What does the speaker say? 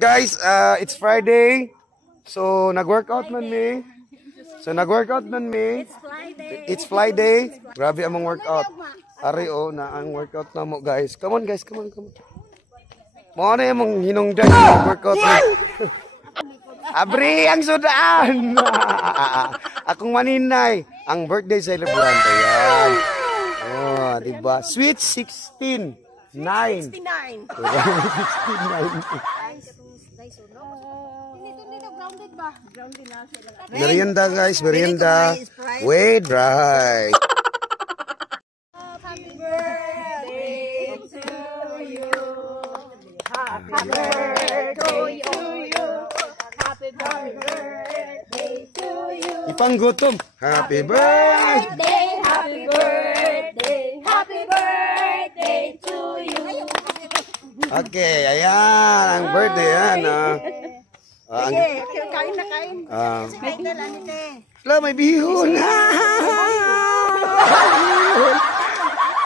Guys, it's Friday. So nag-workout man mi. It's Friday. Grabe among workout. Ari na ang workout na mo guys. Come on guys, come on. Mo na yung hinungdan yung workout mo. Abri ang sudaan. Akong maninay, ang birthday celebrant yan. Oh, diba? Sweet 16. 9. 69. 69. Merienda guys, merienda. Wait, right. Happy birthday to you. Happy birthday to you. Happy birthday to you. Ipanggutom. Happy birthday. Happy birthday. Happy birthday to you. Okay, ayan ang birthday yan. Kain na kain. May dala ni te. May bihon.